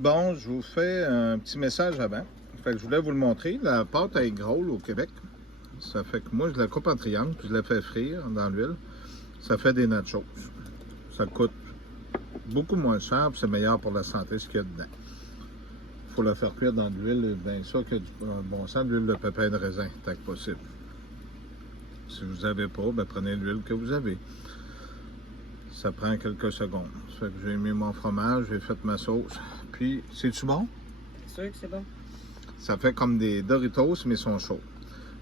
Bon, je vous fais un petit message avant. Fait que je voulais vous le montrer. La pâte à egg roll au Québec, ça fait que moi, je la coupe en triangle, puis je la fais frire dans l'huile. Ça fait des nachos. Ça coûte beaucoup moins cher, puis c'est meilleur pour la santé ce qu'il y a dedans. Il faut la faire cuire dans de l'huile, bien ça, que du bon sens, de l'huile de pépins de raisin, tant que possible. Si vous n'avez pas, ben prenez l'huile que vous avez. Ça prend quelques secondes. Ça fait que j'ai mis mon fromage, j'ai fait ma sauce. Puis, c'est-tu bon? C'est sûr que c'est bon. Ça fait comme des Doritos, mais ils sont chauds.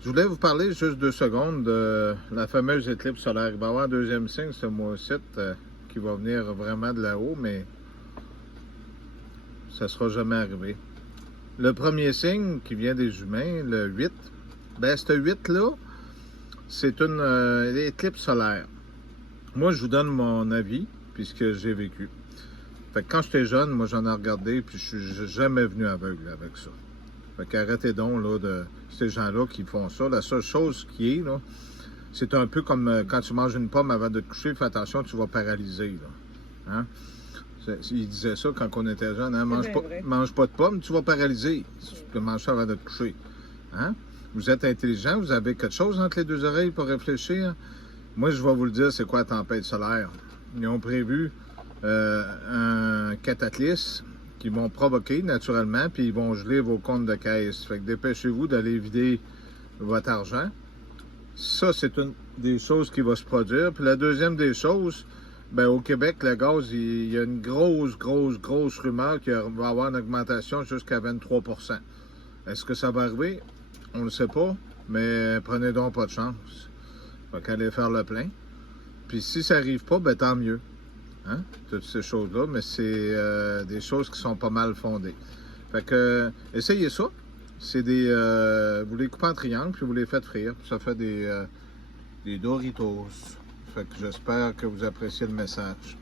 Je voulais vous parler juste 2 secondes de la fameuse éclipse solaire. Il va y avoir un deuxième signe ce mois-ci qui va venir vraiment de là-haut, mais ça ne sera jamais arrivé. Le premier signe qui vient des humains, le 8, ben ce 8-là, c'est une éclipse solaire. Moi, je vous donne mon avis, puisque j'ai vécu. Fait que quand j'étais jeune, moi, j'en ai regardé, puis je suis jamais venu aveugle avec ça. Fait qu'arrêtez donc, là, de ces gens-là qui font ça. La seule chose qui est, là, c'est un peu comme quand tu manges une pomme avant de te coucher, fais attention, tu vas paralyser, là. Hein? Il disait ça quand on était jeune, hein? Mange pas de pommes, tu vas paralyser. Si tu peux manger ça avant de te coucher. Hein? Vous êtes intelligent, vous avez quelque chose entre les deux oreilles pour réfléchir. Moi, je vais vous le dire, c'est quoi la tempête solaire. Ils ont prévu un cataclysme qu'ils vont provoquer naturellement, puis ils vont geler vos comptes de caisse. Fait que dépêchez-vous d'aller vider votre argent. Ça, c'est une des choses qui va se produire. Puis la deuxième des choses, ben au Québec, le gaz, il y a une grosse rumeur qu'il va y avoir une augmentation jusqu'à 23 %. Est-ce que ça va arriver? On ne le sait pas, mais prenez donc pas de chance. Fait qu'aller faire le plein. Puis si ça n'arrive pas, ben tant mieux. Hein? Toutes ces choses-là, mais c'est des choses qui sont pas mal fondées. Fait que, essayez ça. C'est des... vous les coupez en triangle, puis vous les faites frire. Puis ça fait des Doritos. Fait que j'espère que vous appréciez le message.